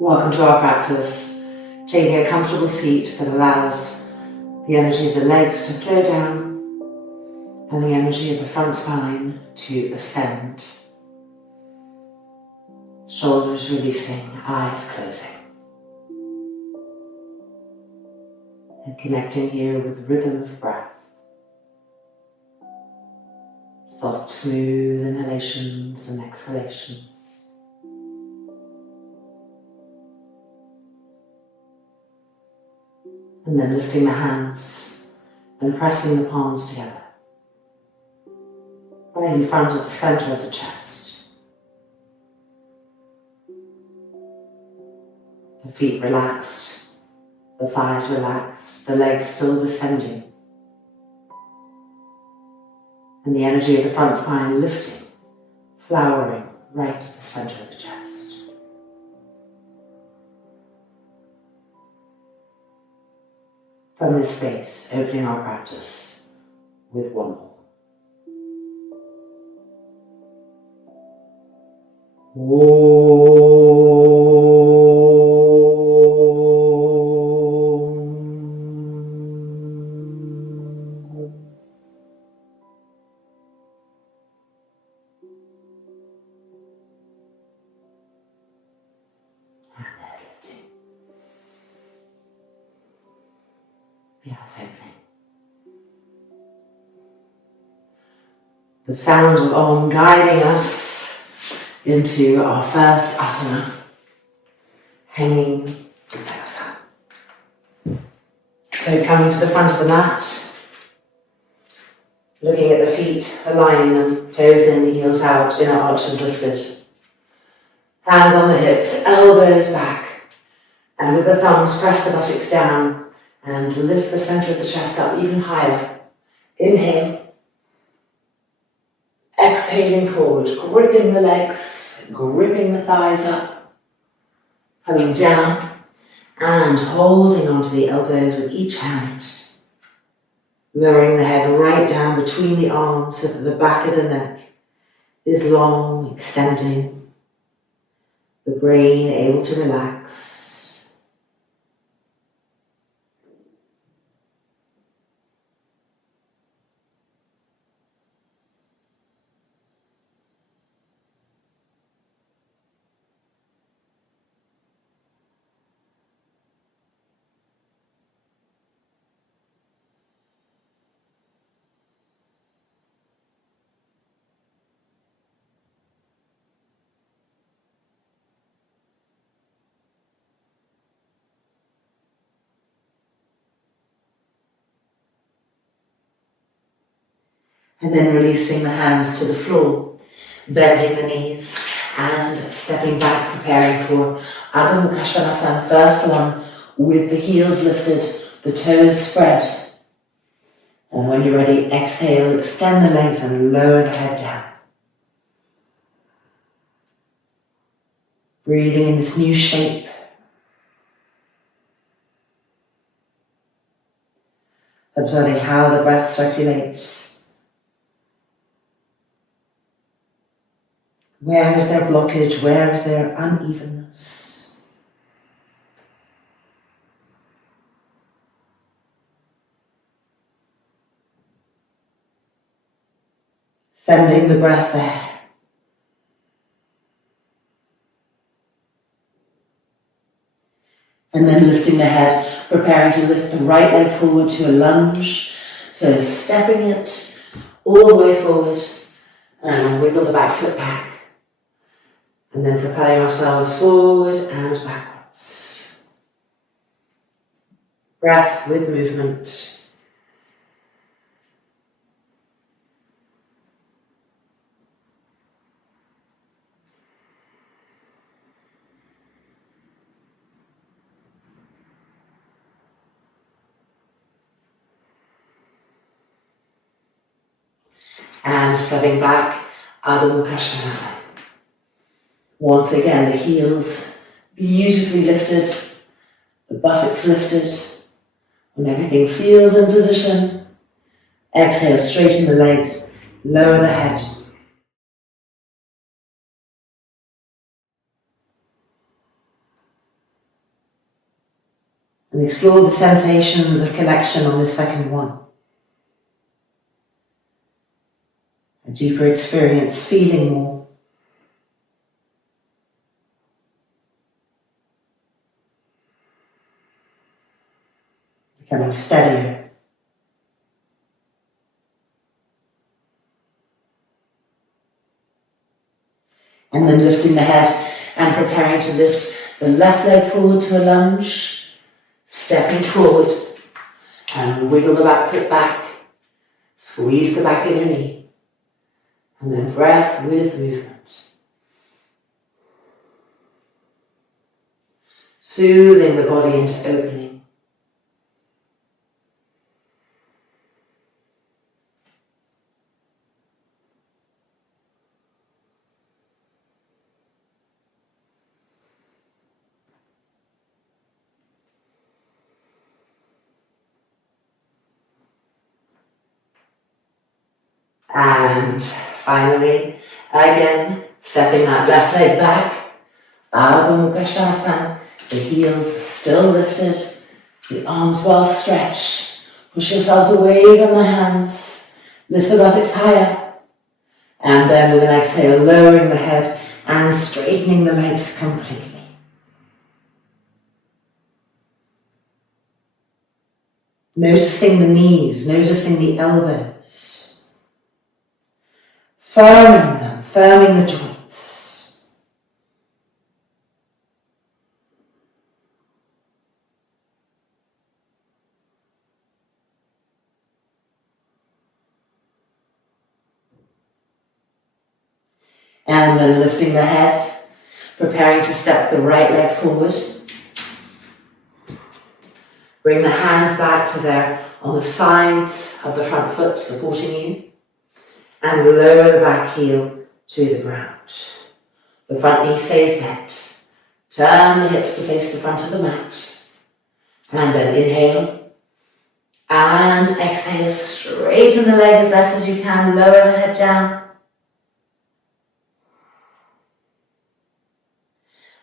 Welcome to our practice, taking a comfortable seat that allows the energy of the legs to flow down and the energy of the front spine to ascend. Shoulders releasing, eyes closing. And connecting here with the rhythm of breath. Soft, smooth inhalations and exhalations. And then lifting the hands and pressing the palms together. Right in front of the center of the chest. The feet relaxed, the thighs relaxed, the legs still descending. And the energy of the front spine lifting, flowering right at the center of the chest. From this space, opening our practice with one more. Same thing. The sound of Om guiding us into our first asana, hanging Uttanasana. So coming to the front of the mat, looking at the feet, aligning them, toes in, heels out, inner arches lifted. Hands on the hips, elbows back, and with the thumbs press the buttocks down and lift the center of the chest up even higher. Inhale. Exhaling forward, gripping the legs, gripping the thighs up. Coming down and holding onto the elbows with each hand. Lowering the head right down between the arms so that the back of the neck is long, extending. The brain able to relax. And then releasing the hands to the floor, bending the knees and stepping back, preparing for Adho Mukha Svanasana, first one with the heels lifted, the toes spread. And when you're ready, exhale, extend the legs and lower the head down. Breathing in this new shape. Observing how the breath circulates. Where is there blockage? Where is there unevenness? Sending the breath there. And then lifting the head, preparing to lift the right leg forward to a lunge. So stepping it all the way forward and wiggle the back foot back. And then propelling ourselves forward and backwards. Breath with movement. And stepping back, Adho Mukha Svanasana. Once again, the heels beautifully lifted, the buttocks lifted. When everything feels in position, exhale, straighten the legs, lower the head. And explore the sensations of connection on this second one. A deeper experience, feeling more. Becoming steadier. And then lifting the head and preparing to lift the left leg forward to a lunge. Stepping forward and wiggle the back foot back. Squeeze the back of your knee. And then breath with movement. Soothing the body into opening. And finally, again, stepping that left leg back, Ardha Mukha Svanasana, the heels still lifted, the arms well stretched. Push yourselves away from the hands, lift the buttocks higher, and then with an exhale, lowering the head and straightening the legs completely. Noticing the knees, noticing the elbows. Firming them, firming the joints. And then lifting the head, preparing to step the right leg forward. Bring the hands back so they're on the sides of the front foot supporting you. And lower the back heel to the ground. The front knee stays bent. Turn the hips to face the front of the mat. And then inhale. And exhale, straighten the leg as best as you can. Lower the head down.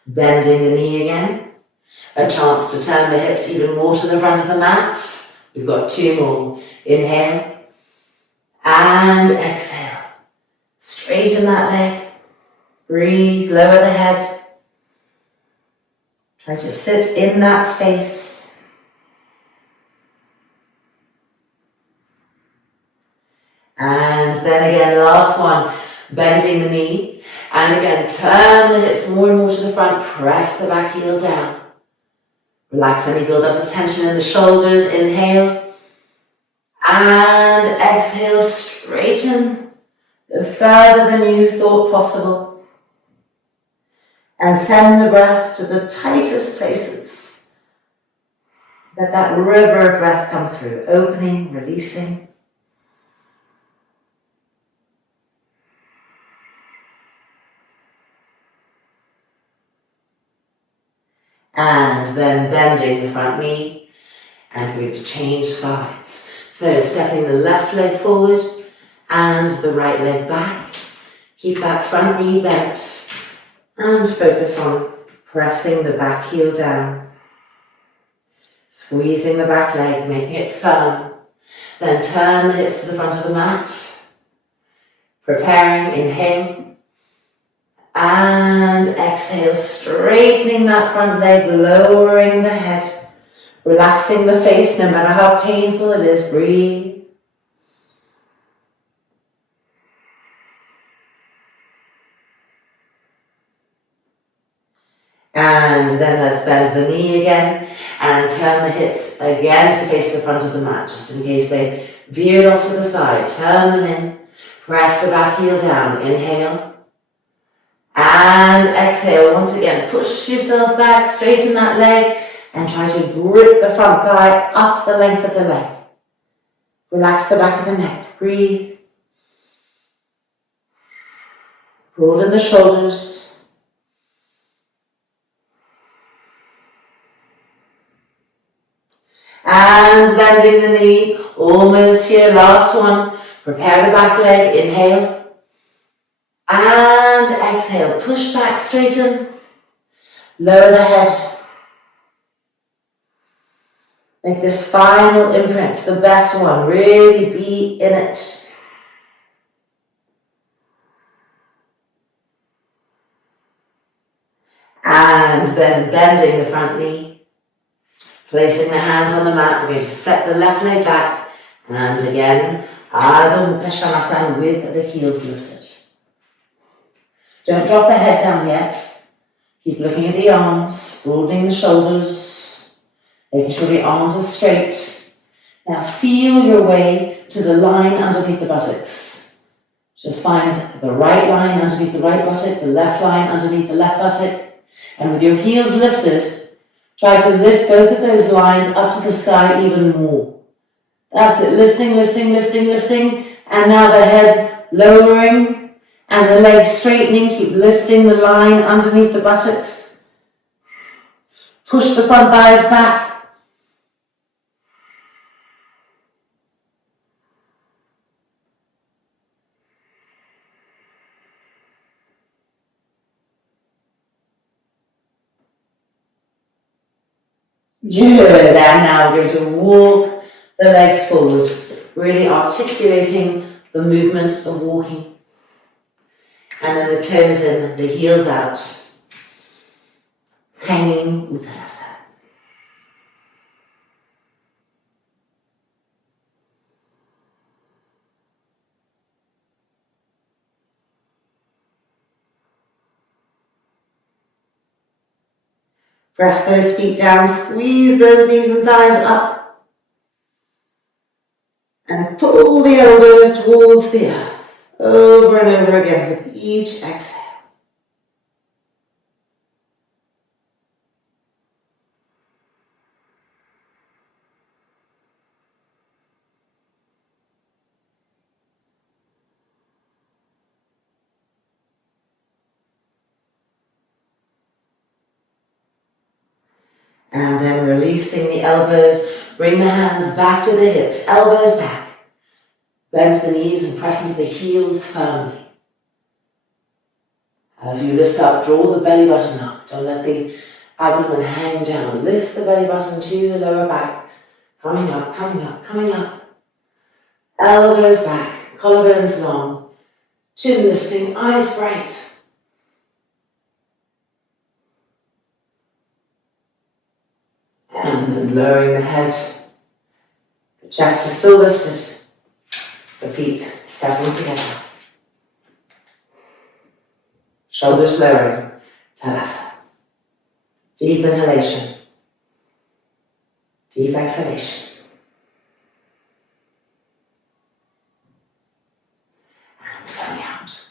Bending the knee again. A chance to turn the hips even more to the front of the mat. We've got two more. Inhale. And exhale. Straighten that leg. Breathe, lower the head. Try to sit in that space. And then again, last one, bending the knee. And again, turn the hips more and more to the front. Press the back heel down. Relax any build-up of tension in the shoulders. Inhale. And exhale, straighten, go further than you thought possible. And send the breath to the tightest places. Let that river of breath come through, opening, releasing. And then bending the front knee, and we're going to change sides. So stepping the left leg forward and the right leg back. Keep that front knee bent and focus on pressing the back heel down. Squeezing the back leg, making it firm. Then turn the hips to the front of the mat. Preparing, inhale. And exhale, straightening that front leg, lowering the head. Relaxing the face, no matter how painful it is, breathe. And then let's bend the knee again and turn the hips again to face the front of the mat, just in case they veered off to the side. Turn them in, press the back heel down, inhale. And exhale, once again, push yourself back, straighten that leg. And try to grip the front thigh up the length of the leg. Relax the back of the neck. Breathe. Broaden the shoulders. And bending the knee. Almost here. Last one. Prepare the back leg. Inhale. And exhale. Push back, straighten. Lower the head. Make this final imprint the best one. Really be in it. And then bending the front knee. Placing the hands on the mat. We're going to step the left leg back. And again, Adho Mukha Svanasana with the heels lifted. Don't drop the head down yet. Keep looking at the arms, broadening the shoulders, making sure the arms are straight. Now feel your way to the line underneath the buttocks. Just find the right line underneath the right buttock, the left line underneath the left buttock, and with your heels lifted, try to lift both of those lines up to the sky even more. That's it, lifting, lifting, lifting, lifting, and now the head lowering, and the legs straightening. Keep lifting the line underneath the buttocks. Push the front thighs back. Good, and now we're going to walk the legs forward, really articulating the movement of walking. And then the toes in, the heels out, hanging Uttanasana. Press those feet down, squeeze those knees and thighs up. And pull the elbows towards the earth, over and over again with each exhale. And then releasing the elbows, bring the hands back to the hips, elbows back. Bend the knees and press into the heels firmly. As you lift up, draw the belly button up. Don't let the abdomen hang down. Lift the belly button to the lower back. Coming up, coming up, coming up. Elbows back, collarbones long. Chin lifting, eyes bright. And then lowering the head. The chest is still lifted. The feet stepping together. Shoulders lowering. Tadasana. Deep inhalation. Deep exhalation. And coming out.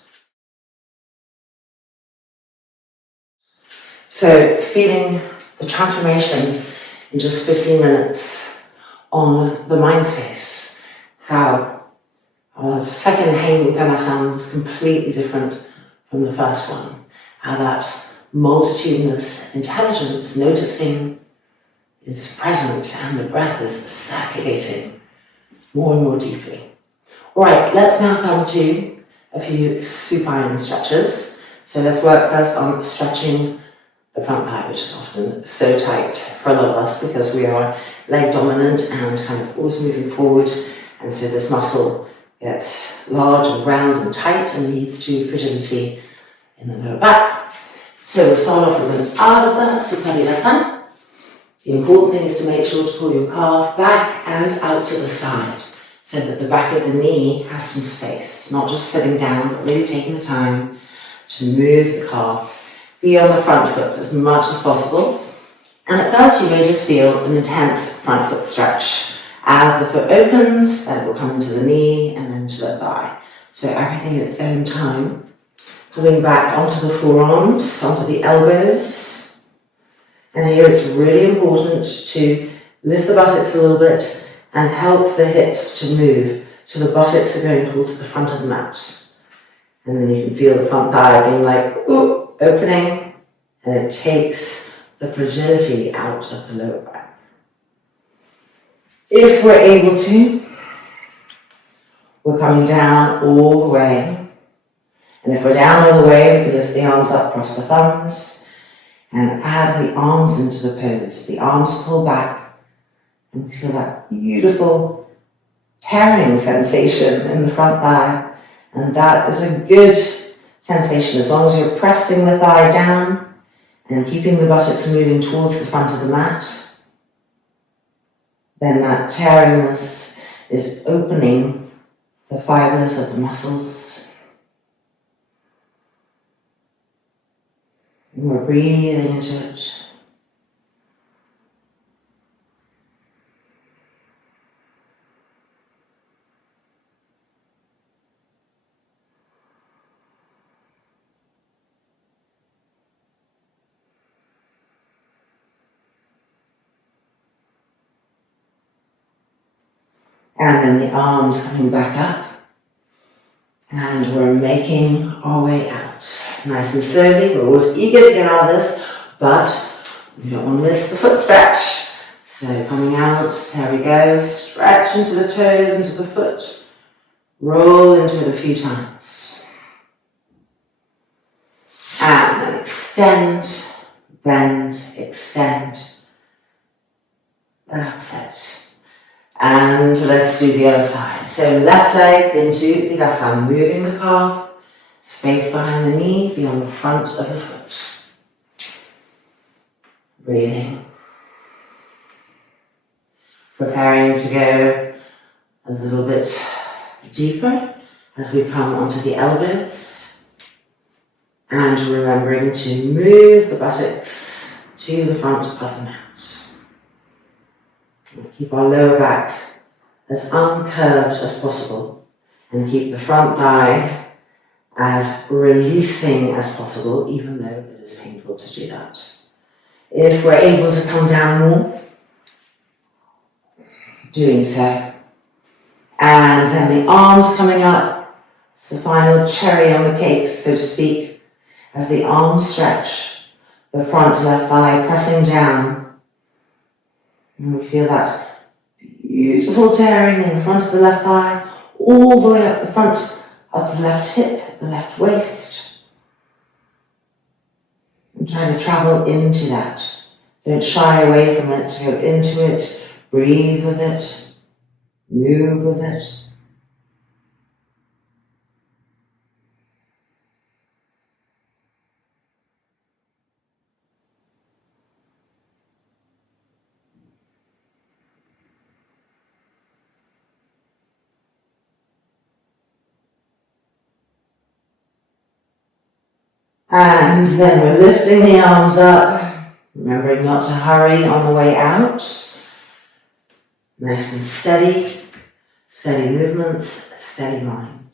So feeling the transformation in just 15 minutes on the mind space. How our second Hanging Uttanasana was completely different from the first one. How that multitudinous intelligence, noticing, is present and the breath is circulating more and more deeply. All right, let's now come to a few supine stretches. So let's work first on stretching the front thigh, which is often so tight for a lot of us because we are leg dominant and kind of always moving forward, and so this muscle gets large and round and tight and leads to fragility in the lower back. So we'll start off with an Ardha Supadilasana. The important thing is to make sure to pull your calf back and out to the side so that the back of the knee has some space, not just sitting down, but really taking the time to move the calf. Be on the front foot as much as possible. And at first you may just feel an intense front foot stretch. As the foot opens, then it will come into the knee and then to the thigh. So everything at its own time. Coming back onto the forearms, onto the elbows. And here it's really important to lift the buttocks a little bit and help the hips to move so the buttocks are going towards the front of the mat. And then you can feel the front thigh being like, ooh, opening, and it takes the fragility out of the lower back. If we're able to, we're coming down all the way. And if we're down all the way, we can lift the arms up, cross the thumbs, and add the arms into the pose. The arms pull back, And feel that beautiful tearing sensation in the front thigh. And that is a good sensation as long as you're pressing the thigh down and keeping the buttocks moving towards the front of the mat. Then that tearingness is opening the fibers of the muscles. And we're breathing into it. And then the arms coming back up. And we're making our way out. Nice and slowly. We're always eager to get out of this, but we don't want to miss the foot stretch. So coming out, there we go. Stretch into the toes, into the foot. Roll into it a few times. And then extend, bend, extend. That's it. And let's do the other side. So left leg into Virasana, moving the calf, space behind the knee, beyond the front of the foot. Breathing. Preparing to go a little bit deeper as we come onto the elbows. And remembering to move the buttocks to the front of the mat. Keep our lower back as uncurved as possible and keep the front thigh as releasing as possible, even though it is painful to do that. If we're able to come down more, doing so. And then the arms coming up, it's the final cherry on the cake, so to speak, as the arms stretch, the front left thigh pressing down. And we feel that beautiful tearing in the front of the left thigh, all the way up the front, up to the left hip, the left waist. And try to travel into that. Don't shy away from it, go into it, breathe with it, move with it. And then we're lifting the arms up, remembering not to hurry on the way out. Nice and steady, steady movements, steady mind.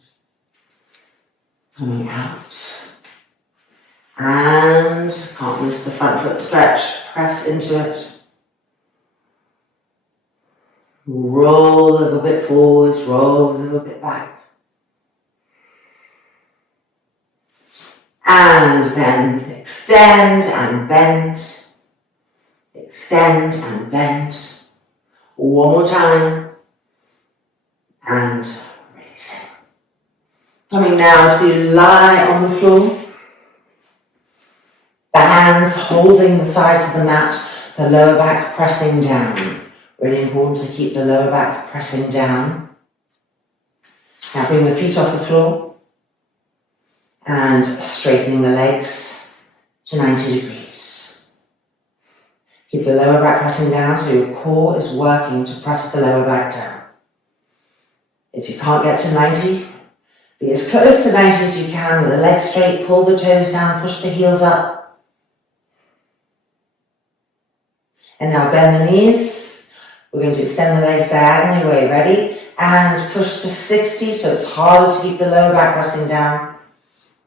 Coming out. And can't miss the front foot stretch, press into it. Roll a little bit forwards, roll a little bit back. And then extend and bend, extend and bend. One more time, and releasing. Coming now to lie on the floor. The hands holding the sides of the mat, the lower back pressing down. Really important to keep the lower back pressing down. Now bring the feet off the floor. And straightening the legs to 90 degrees. Keep the lower back pressing down so your core is working to press the lower back down. If you can't get to 90, be as close to 90 as you can with the legs straight, pull the toes down, push the heels up. And now bend the knees. We're going to extend the legs diagonally away. Ready? And push to 60 so it's harder to keep the lower back pressing down.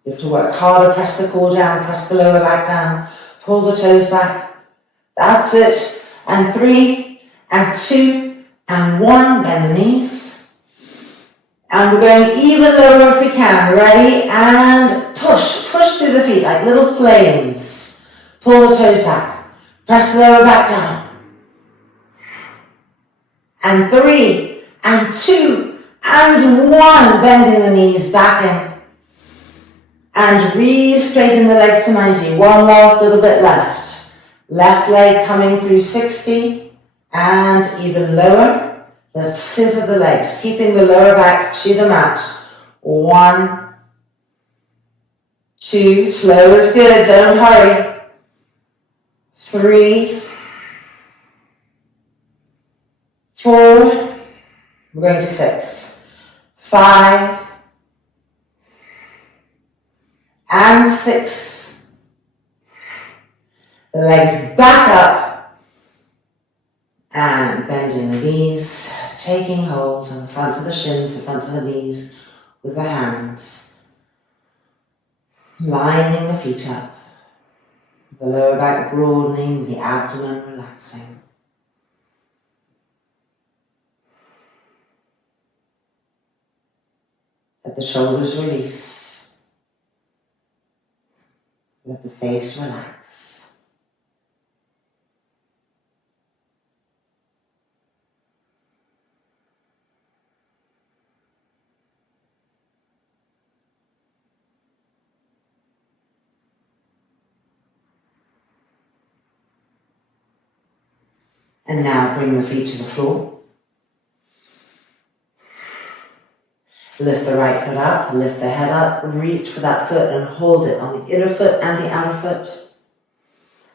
You have to work harder, press the core down, press the lower back down, pull the toes back. That's it. And 3, and 2, and 1. Bend the knees. And we're going even lower if we can. Ready? And push. Push through the feet like little flames. Pull the toes back. Press the lower back down. And 3, and 2, and 1. Bending the knees back in. And re-straighten the legs to 90. One last little bit left. Left leg coming through 60 And even lower, let's scissor the legs, keeping the lower back to the mat. 1, 2, slow is good, don't hurry. 3, 4, we're going to 6, 5, and 6. The legs back up and bending the knees, taking hold of the fronts of the shins, the fronts of the knees with the hands, lining the feet up, the lower back broadening, the abdomen relaxing. Let the shoulders release. Let the face relax. And now bring the feet to the floor. Lift the right foot up, lift the head up, reach for that foot and hold it on the inner foot and the outer foot.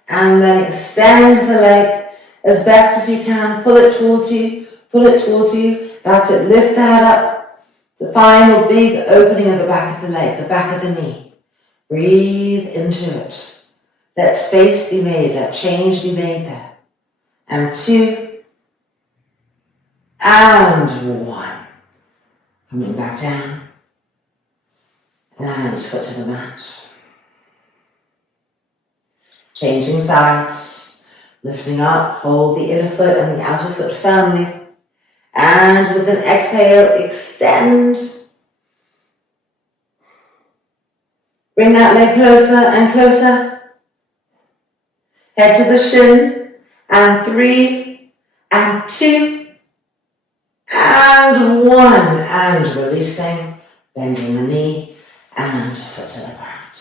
And then extend the leg as best as you can. Pull it towards you, pull it towards you. That's it, lift the head up. The final big opening of the back of the leg, the back of the knee. Breathe into it. Let space be made, let change be made there. And 2, and 1. Coming back down, and foot to the mat. Changing sides, lifting up, hold the inner foot and the outer foot firmly, and with an exhale, extend. Bring that leg closer and closer. Head to the shin, and 3, and 2, and 1, and releasing, bending the knee, and foot to the ground.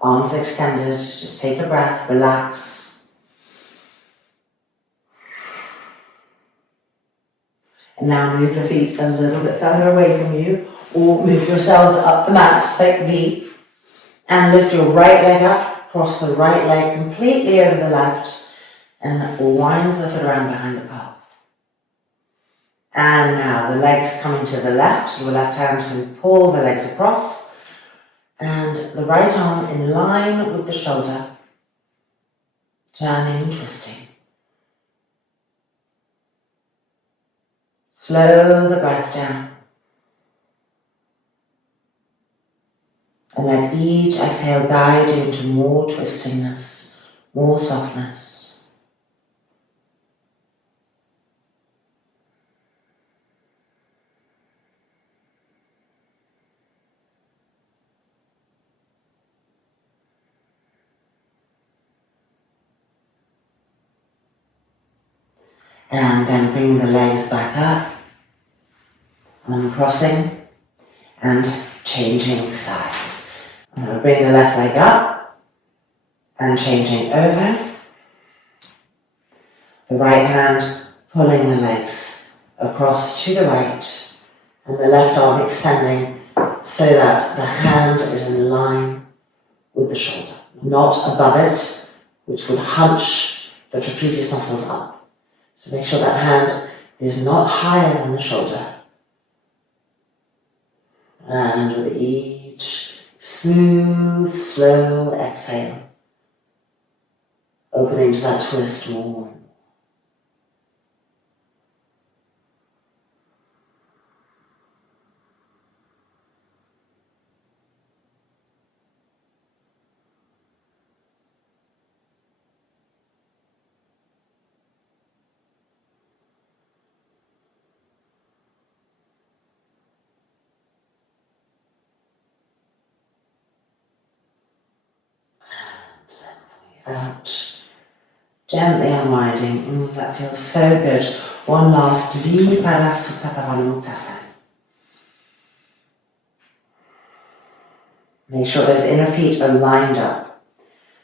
Arms extended, just take a breath, relax. And now move the feet a little bit further away from you, or move yourselves up the mat, like me, and lift your right leg up, cross the right leg completely over the left, and wind the foot around behind the calf. And now the legs coming to the left, your left hand can pull the legs across, and the right arm in line with the shoulder, turning and twisting. Slow the breath down. And let each exhale guide you into more twistingness, more softness. And then bringing the legs back up, uncrossing and changing sides. Bring the left leg up and changing over. The right hand pulling the legs across to the right and the left arm extending so that the hand is in line with the shoulder, not above it, which would hunch the trapezius muscles up. So make sure that hand is not higher than the shoulder. And with each smooth, slow exhale, opening to that twist more. Out, gently unwinding. That feels so good. One last Vipara Sutta Pavanmuktasana. Make sure those inner feet are lined up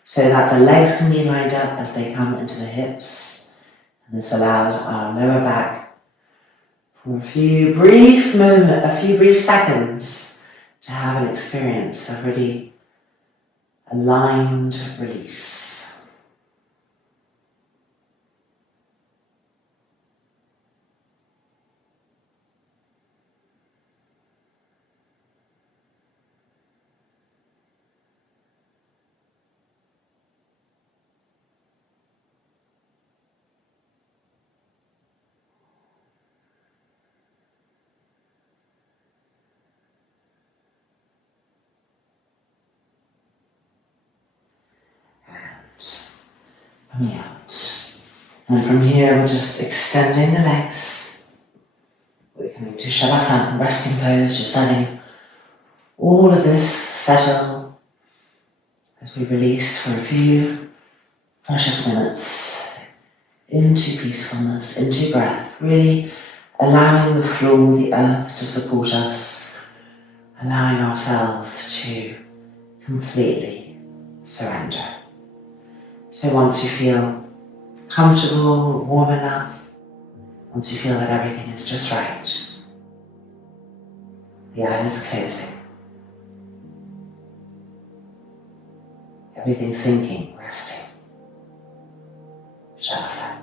so that the legs can be lined up as they come into the hips And this allows our lower back for a few brief seconds to have an experience of really aligned release. Coming out. And from here, we're just extending the legs. We're coming to Shavasana, resting pose, just letting all of this settle as we release for a few precious minutes into peacefulness, into breath, really allowing the floor, the earth to support us, allowing ourselves to completely surrender. So once you feel comfortable, warm enough, once you feel that everything is just right, the eyelids closing, everything sinking, resting, Shavasana.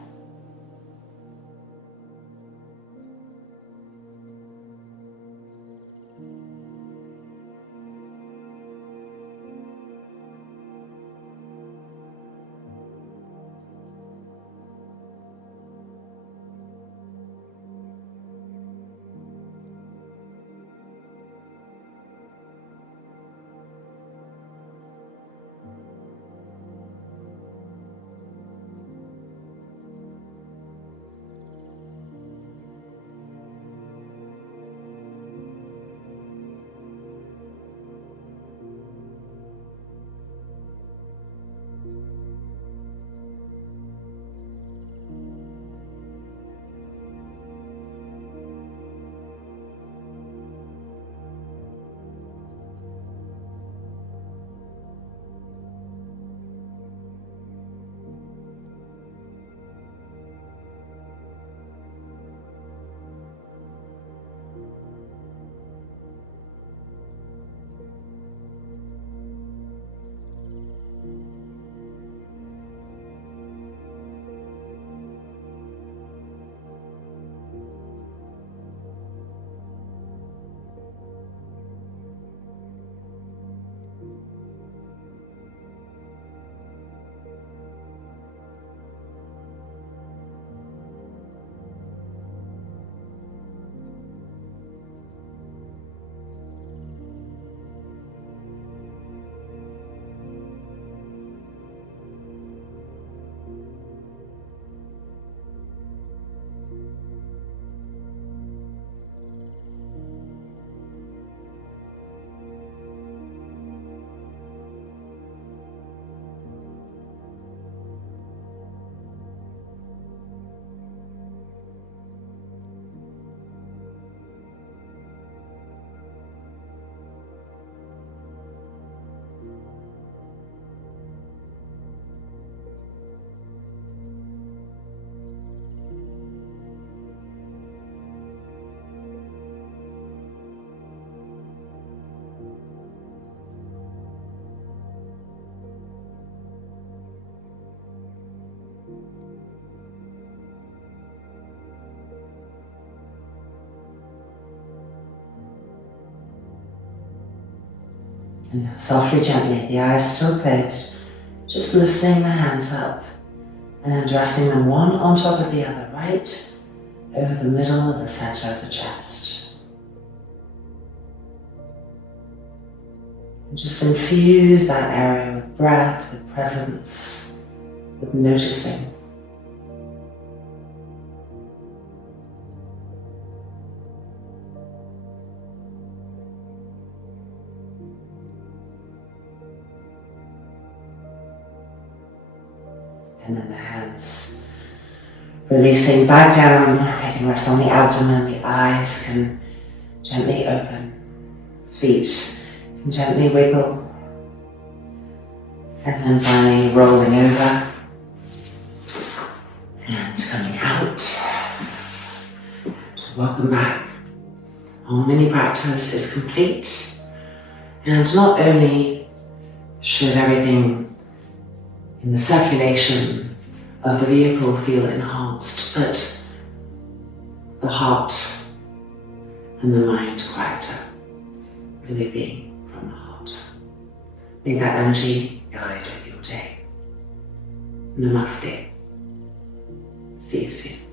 And now softly, gently, the eyes still closed, just lifting the hands up and resting them one on top of the other, right over the middle of the center of the chest. And just infuse that area with breath, with presence, with noticing. And then the hands releasing back down. They can rest on the abdomen. The eyes can gently open. Feet can gently wiggle. And then finally rolling over and coming out. Welcome back. Our mini practice is complete, and not only should everything in the circulation of the vehicle feel enhanced, but the heart and the mind quieter, really being from the heart. May that energy guide your day. Namaste. See you soon.